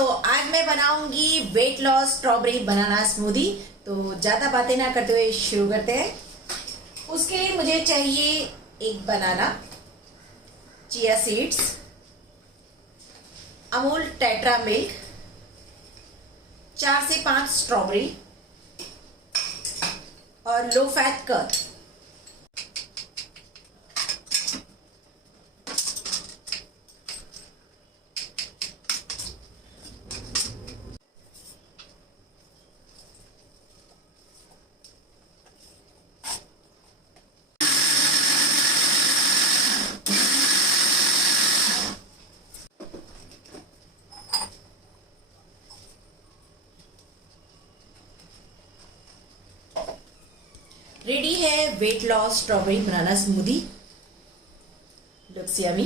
तो आज मैं बनाऊंगी wait loss strawberry banana smoothie. तो ज़्यादा बातें ना करते हुए शुरू करते हैं। उसके लिए मुझे चाहिए एक banana, chia seeds, Amul tetra milk, 4 से 5 स्ट्रॉबेरी और लो फैट कर्ड। रेडी है weight loss strawberry banana smoothie. Looks yummy.